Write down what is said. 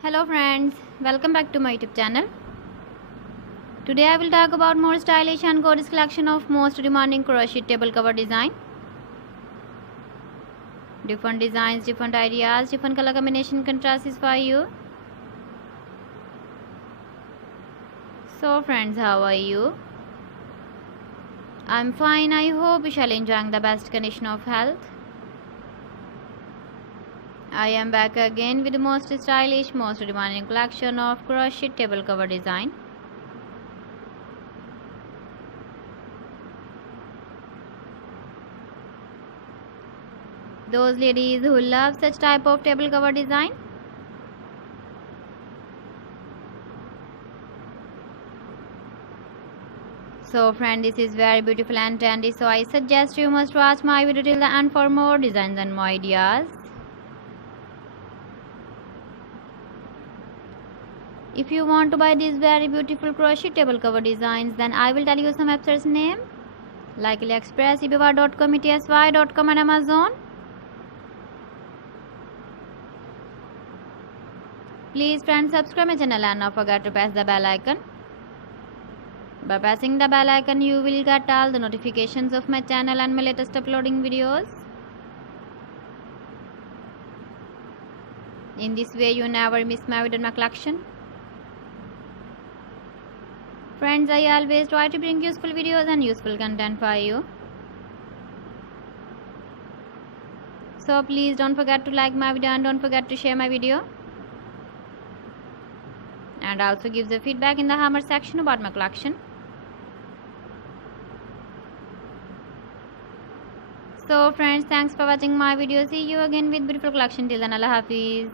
Hello friends, welcome back to my YouTube channel. Today I will talk about more stylish and gorgeous collection of most demanding crochet table cover design. Different designs, different ideas, different color combination contrasts for you. So friends, how are you? I'm fine. I hope you shall enjoying the best condition of health. I am back again with the most stylish, most demanding collection of crochet table cover design. Those ladies who love such type of table cover design, so friend, this is very beautiful and trendy, so I suggest you must watch my video till the end for more designs and more ideas. If you want to buy these very beautiful crochet table cover designs, then I will tell you some websites name like AliExpress, eBay.com, ETSY.com and Amazon. Please friends, subscribe my channel and not forget to press the bell icon. By pressing the bell icon, you will get all the notifications of my channel and my latest uploading videos. In this way, you never miss my video in my collection. Friends, I always try to bring useful videos and useful content for you. So please don't forget to like my video and don't forget to share my video. And also give the feedback in the comment section about my collection. So friends, thanks for watching my video. See you again with beautiful collection. Till then, Allah Hafiz.